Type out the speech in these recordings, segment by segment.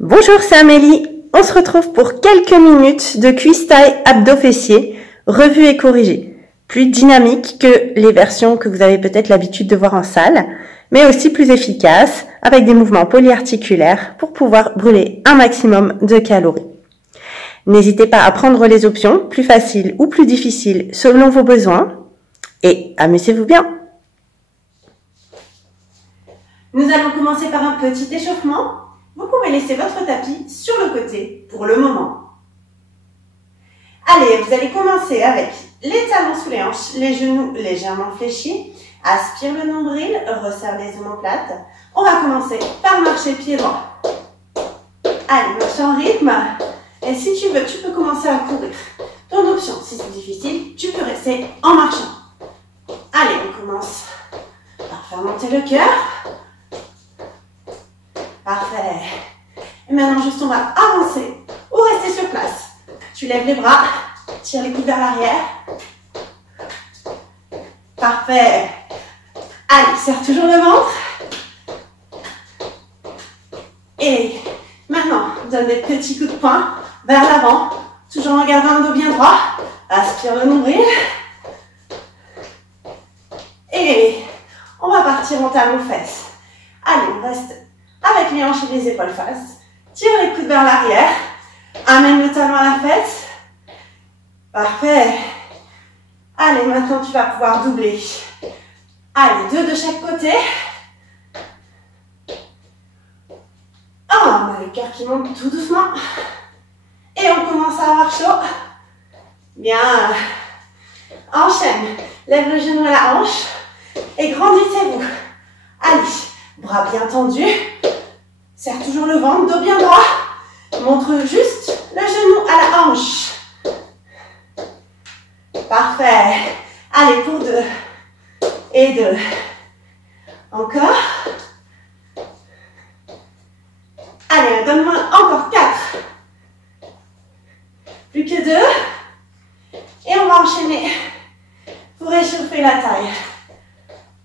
Bonjour, c'est Amélie. On se retrouve pour quelques minutes de cuisse taille abdos fessiers, revue et corrigée. Plus dynamique que les versions que vous avez peut-être l'habitude de voir en salle, mais aussi plus efficace avec des mouvements polyarticulaires pour pouvoir brûler un maximum de calories. N'hésitez pas à prendre les options, plus faciles ou plus difficiles selon vos besoins, et amusez-vous bien. Nous allons commencer par un petit échauffement. Vous pouvez laisser votre tapis sur le côté pour le moment. Allez, vous allez commencer avec les talons sous les hanches, les genoux légèrement fléchis. Aspire le nombril, resserre les omoplates. On va commencer par marcher pied droit. Allez, marche en rythme. Et si tu veux, tu peux commencer à courir. Ton option, si c'est difficile, tu peux rester en marchant. Allez, on commence par faire monter le cœur. Parfait. Et maintenant, juste, on va avancer ou rester sur place. Tu lèves les bras, tire les coudes vers l'arrière. Parfait. Allez, serre toujours le ventre. Et maintenant, donne des petits coups de poing vers l'avant, toujours en gardant le dos bien droit. Aspire le nombril. Et on va partir en talons-fesses. Allez, on reste avec les hanches et les épaules face. Tire les coudes vers l'arrière. Amène le talon à la fesse. Parfait. Allez, maintenant tu vas pouvoir doubler. Allez, 2 de chaque côté. Oh, on a le cœur qui monte tout doucement. Et on commence à avoir chaud. Bien. Enchaîne. Lève le genou à la hanche. Et grandissez-vous. Allez. Bras bien tendus. Serre toujours le ventre, dos bien droit. Montre juste le genou à la hanche. Parfait. Allez, pour 2. Et 2. Encore. Allez, donne-moi encore 4. Plus que 2. Et on va enchaîner pour réchauffer la taille.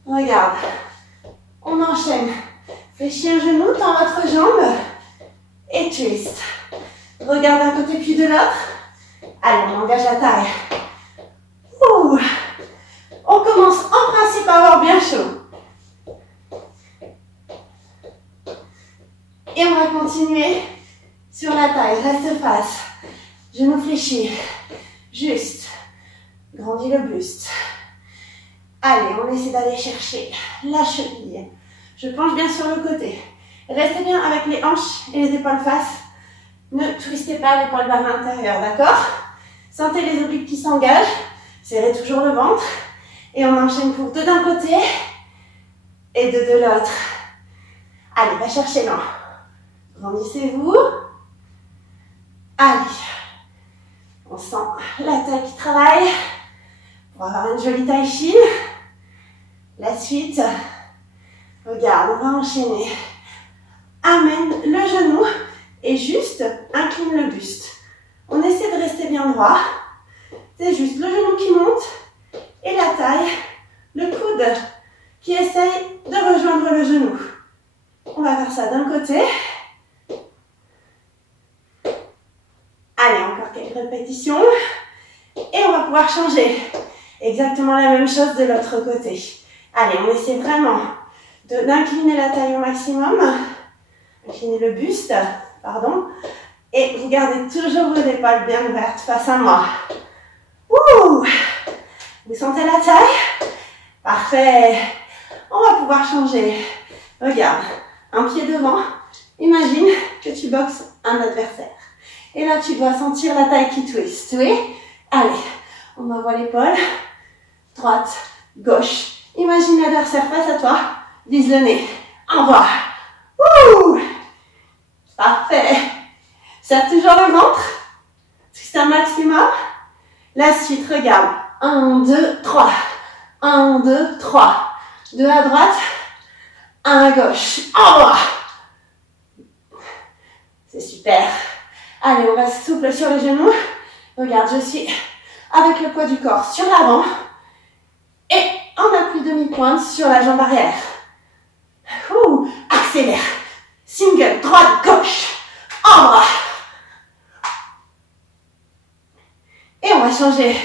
Regarde. On enchaîne. Fléchis un genou, tends votre jambe. Et twist. Regarde d'un côté puis de l'autre. Allez, on engage la taille. Ouh. On commence en principe à avoir bien chaud. Et on va continuer sur la taille. Reste face. Genou fléchi. Juste. Grandis le buste. Allez, on essaie d'aller chercher la cheville. Je penche bien sur le côté. Restez bien avec les hanches et les épaules face. Ne twistez pas l'épaule vers l'intérieur, d'accord? Sentez les obliques qui s'engagent. Serrez toujours le ventre. Et on enchaîne pour 2 d'un côté et 2 de l'autre. Allez, va chercher l'un. Grandissez-vous. Allez. On sent la taille qui travaille pour avoir une jolie taille fine. La suite, regarde, on va enchaîner. Amène le genou et juste incline le buste. On essaie de rester bien droit. C'est juste le genou qui monte et la taille, le coude qui essaye de rejoindre le genou. On va faire ça d'un côté. Allez, encore quelques répétitions. Et on va pouvoir changer. Exactement la même chose de l'autre côté. Allez, on essaie vraiment d'incliner la taille au maximum. Incliner le buste, pardon. Et vous gardez toujours vos épaules bien ouvertes face à moi. Ouh! Vous sentez la taille? Parfait. On va pouvoir changer. Regarde, un pied devant. Imagine que tu boxes un adversaire. Et là, tu dois sentir la taille qui twist. Oui? Allez, on envoie l'épaule. Droite, gauche. Imagine l'adversaire face à toi. Vise le nez. Envoie. Ouh! Parfait. Serre toujours le ventre. Twist un maximum. La suite, regarde. 1, 2, 3. 1, 2, 3. 2 à droite. 1 à gauche. Envoie. C'est super. Allez, on reste souple sur les genoux. Regarde, je suis avec le poids du corps sur l'avant. Et en appui demi-pointe sur la jambe arrière. Ouh, accélère. Single, droite, gauche. changer.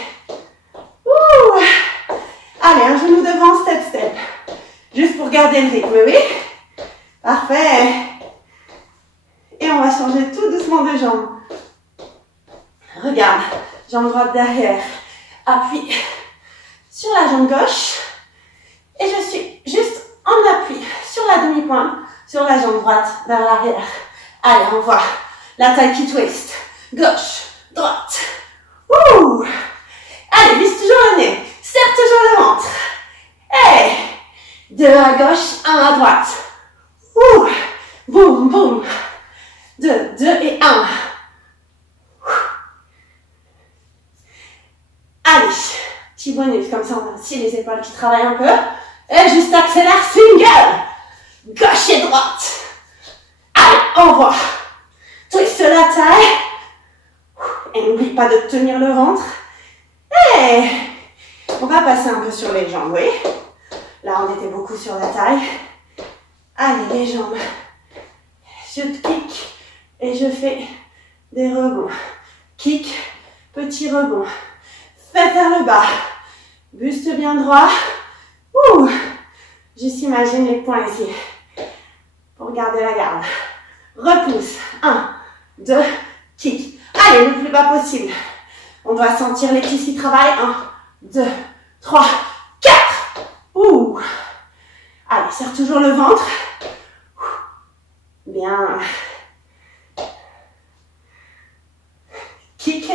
Ouh. Allez, un genou devant, step, step. Juste pour garder le rythme, oui? Parfait. Et on va changer tout doucement de jambe. Regarde, jambe droite derrière. Appui sur la jambe gauche. Et je suis juste en appui sur la demi-pointe, sur la jambe droite vers l'arrière. Allez, on voit la taille qui twist. Gauche, droite. Ouh. Allez, vise toujours le nez. Serre toujours le ventre. Hey. 2 à gauche, 1 à droite. Ouh. Boum, boum. 2, 2 et 1. Allez, petit bonus, comme ça on a aussi les épaules qui travaillent un peu. Et juste accélère, single. Gauche et droite. Allez, envoie. Twist la taille. Et n'oublie pas de tenir le ventre. Et on va passer un peu sur les jambes, oui. Là, on était beaucoup sur la taille. Allez, les jambes. Je kick et je fais des rebonds. Kick, petit rebond. Faites vers le bas. Buste bien droit. Ouh. Juste imagine les poings ici. Pour garder la garde. Repousse. 1, 2, kick. Allez, le plus bas possible. On doit sentir les cuisses qui travaillent. 1, 2, 3, 4. Ouh. Allez, serre toujours le ventre. Bien. Kick.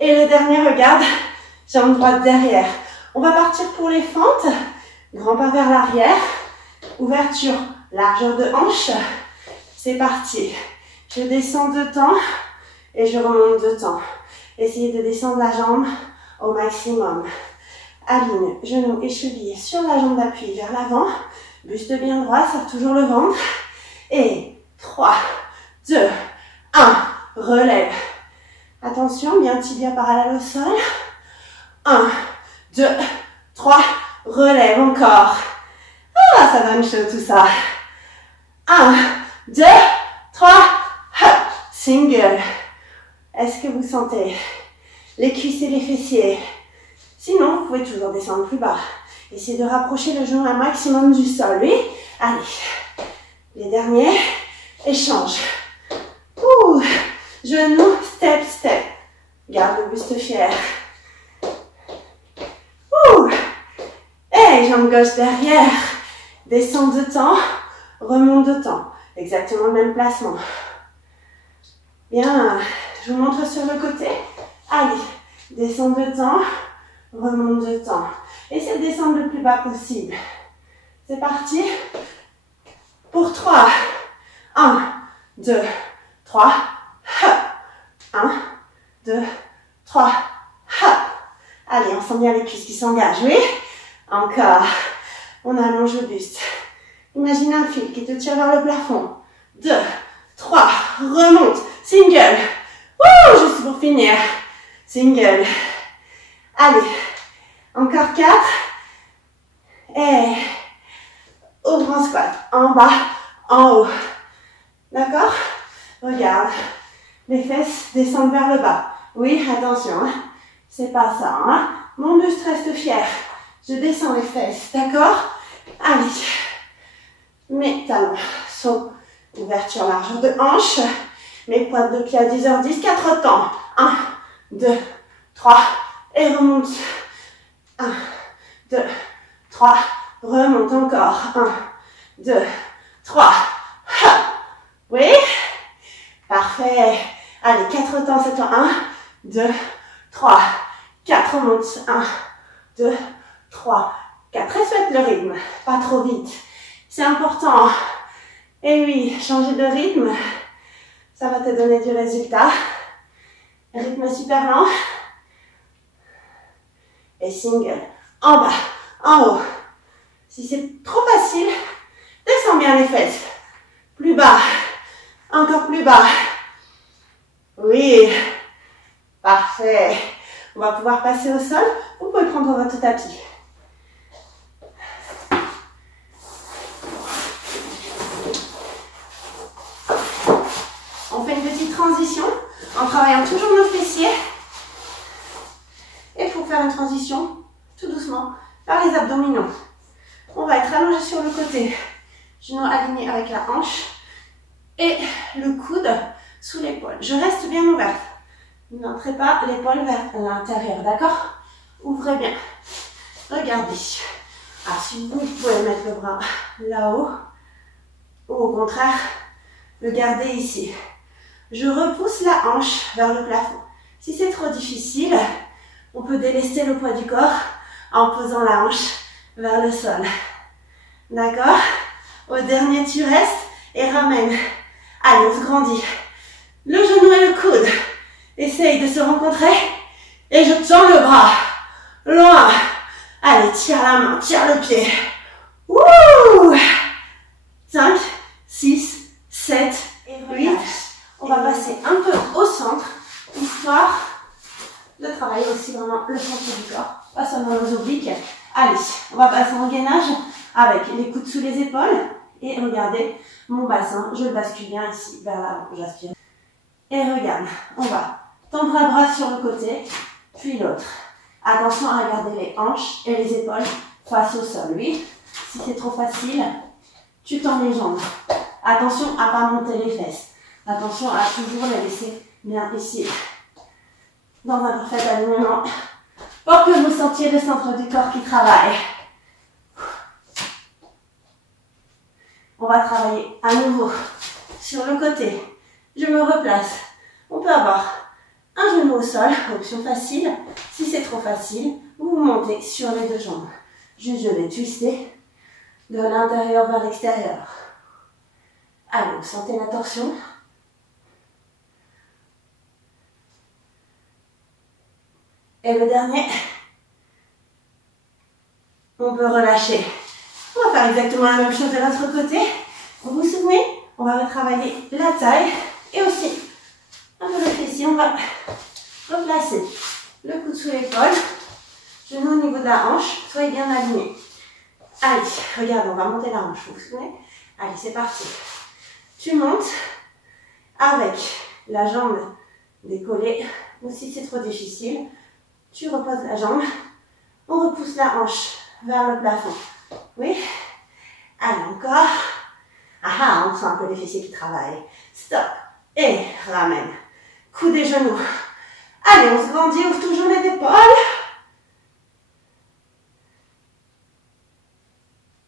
Et le dernier, regarde. Jambe droite derrière. On va partir pour les fentes. Grand pas vers l'arrière. Ouverture, largeur de hanche. C'est parti. Je descends de temps et je remonte de temps. Essayez de descendre la jambe au maximum. Aligne genoux et chevilles sur la jambe d'appui vers l'avant. Buste bien droit, serre toujours le ventre. Et 3, 2, 1. Relève. Attention, bien tibia parallèle au sol. 1, 2, 3. Relève encore. Ah, ça donne chaud tout ça. 1, 2, 3. Hop. Single. Est-ce que vous sentez les cuisses et les fessiers? Sinon, vous pouvez toujours descendre plus bas. Essayez de rapprocher le genou un maximum du sol, oui? Allez. Les derniers. Échange. Ouh. Genou, step, step. Garde le buste fier. Ouh. Et jambe gauche derrière. Descends de temps. Remonte de temps. Exactement le même placement. Bien. Je vous montre sur le côté. Allez. Descends de temps. Remonte de temps. Essayez de descendre le plus bas possible. C'est parti. Pour 3. 1, 2, 3. 1, 2, 3. Allez, on sent bien les cuisses qui s'engagent, oui? Encore. On allonge le buste. Imagine un fil qui te tire vers le plafond. 2, 3. Remonte. Single. Ouh, juste pour finir. Single. Allez. Encore 4. Et ouvre en squat. En bas, en haut. D'accord? Regarde. Les fesses descendent vers le bas. Oui, attention. Hein. C'est pas ça. Hein. Mon buste reste fier. Je descends les fesses. D'accord? Allez. Mes talons sont ouverture largeur de hanche. Mes pointes de pied à 10h10. 4 temps. 1, 2, 3. Et remonte. 1, 2, 3. Remonte encore. 1, 2, 3. Oui? Parfait. Allez, 4 temps, c'est toi. 1, 2, 3, 4. Remonte. 1, 2, 3, 4. Respecte le rythme. Pas trop vite. C'est important. Et oui, changer de rythme, ça va te donner du résultat. Rythme super lent. Et single. En bas, en haut. Si c'est trop facile, descends bien les fesses. Plus bas. Encore plus bas. Oui. Parfait. On va pouvoir passer au sol. Vous pouvez prendre votre tapis. On fait une petite transition en travaillant toujours nos fessiers. mignon. On va être allongé sur le côté. Genou aligné avec la hanche. Et le coude sous l'épaule. Je reste bien ouverte. N'entrez pas l'épaule vers l'intérieur, d'accord? Ouvrez bien. Regardez. Ah, si vous pouvez mettre le bras là-haut, ou au contraire, le garder ici. Je repousse la hanche vers le plafond. Si c'est trop difficile, on peut délester le poids du corps en posant la hanche vers le sol. D'accord? Au dernier, tu restes et ramène. Allez, on se grandit. Le genou et le coude. Essaye de se rencontrer. Et je tends le bras. Loin. Allez, tire la main, tire le pied. Wouh! 5, 6, 7, 8. On va passer un peu au centre, histoire de travailler aussi vraiment le centre du corps, pas seulement nos obliques. Allez, on va passer en gainage avec les coudes sous les épaules. Et regardez mon bassin, je le bascule bien ici, vers l'avant, j'aspire. Et regarde, on va tendre un bras sur le côté, puis l'autre. Attention à garder les hanches et les épaules face au sol. Oui, si c'est trop facile, tu tends les jambes. Attention à ne pas monter les fesses. Attention à toujours les laisser bien ici, dans un parfait alignement, pour que vous sentiez le centre du corps qui travaille. On va travailler à nouveau sur le côté. Je me replace. On peut avoir un genou au sol, option facile. Si c'est trop facile, vous montez sur les deux jambes. Juste, je vais twister de l'intérieur vers l'extérieur. Allez, vous sentez la torsion. Et le dernier, on peut relâcher. On va faire exactement la même chose de l'autre côté. Vous vous souvenez, on va retravailler la taille et aussi un peu le fessier. On va replacer le coude sous l'épaule, genou au niveau de la hanche, soyez bien alignés. Allez, regarde, on va monter la hanche, vous vous souvenez? Allez, c'est parti. Tu montes avec la jambe décollée, ou si c'est trop difficile, tu reposes la jambe, on repousse la hanche vers le plafond. Oui? Allez, encore. Ah, on sent un peu les fessiers qui travaillent. Stop. Et ramène. Coude des genoux. Allez, on se grandit, ouvre toujours les épaules.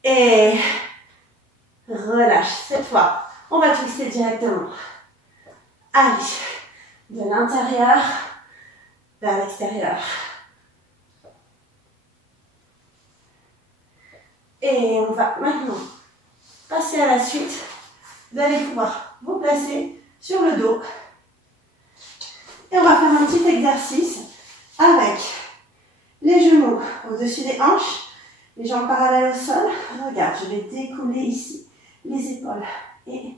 Et relâche. Cette fois, on va twister directement. Allez, de l'intérieur vers l'extérieur. Et on va maintenant passer à la suite. Vous allez pouvoir vous placer sur le dos. Et on va faire un petit exercice avec les genoux au-dessus des hanches, les jambes parallèles au sol. Regarde, je vais décoller ici les épaules et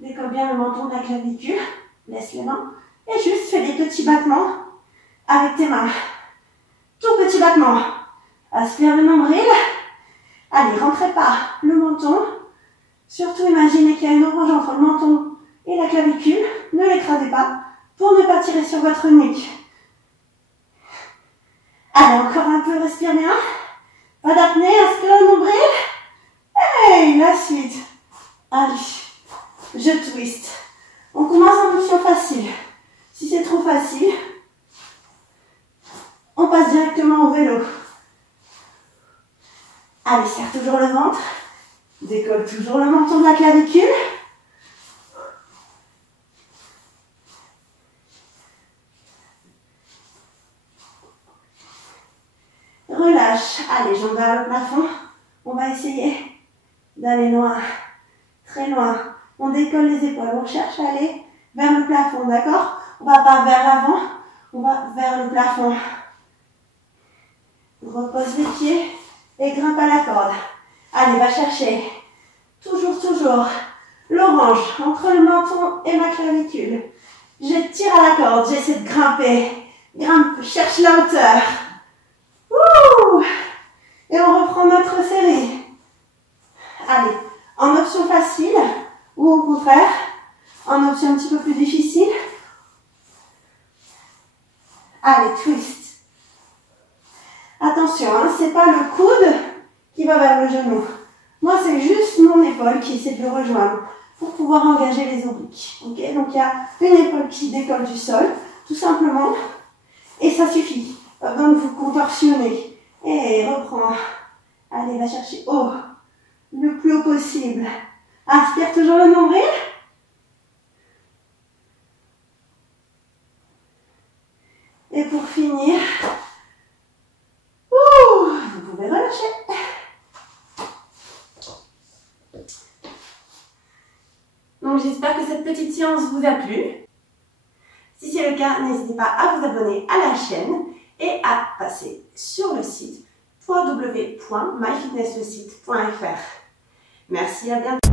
décolle bien le menton de la clavicule. Laisse les mains et juste fais des petits battements avec tes mains. Tout petit battement. Aspire le nombril. Allez, rentrez pas le menton. Surtout, imaginez qu'il y a une orange entre le menton et la clavicule. Ne l'écrasez pas pour ne pas tirer sur votre nuque. Allez, encore un peu, respire bien. Pas d'apnée, aspire le nombril. Hey, la suite. Allez, je twist. On commence en option facile. Si c'est trop facile, on passe directement au vélo. Allez, serre toujours le ventre. Décolle toujours le menton de la clavicule. Relâche. Allez, jambes vers le plafond. On va essayer d'aller loin. Très loin. On décolle les épaules. On cherche à aller vers le plafond, d'accord? On va pas vers l'avant. On va vers le plafond. Repose les pieds et grimpe à la corde. Allez, va chercher. Toujours, toujours. L'orange entre le menton et ma clavicule. Je tire à la corde, j'essaie de grimper. Grimpe, cherche la hauteur. Ouh! Et on reprend notre série. Allez, en option facile ou au contraire, en option un petit peu plus difficile. Allez, twist. Attention, hein, c'est pas le coude qui va vers le genou. Moi, c'est juste mon épaule qui essaie de le rejoindre pour pouvoir engager les obliques. Ok, donc il y a une épaule qui décolle du sol, tout simplement, et ça suffit. Pas besoin de vous contorsionner. Et reprends. Allez, va chercher haut, le plus haut possible. Aspire toujours le nombril. Et pour finir, vous pouvez relâcher. Donc j'espère que cette petite séance vous a plu. Si c'est le cas, n'hésitez pas à vous abonner à la chaîne et à passer sur le site www.myfitnesslesite.fr. Merci, à bientôt.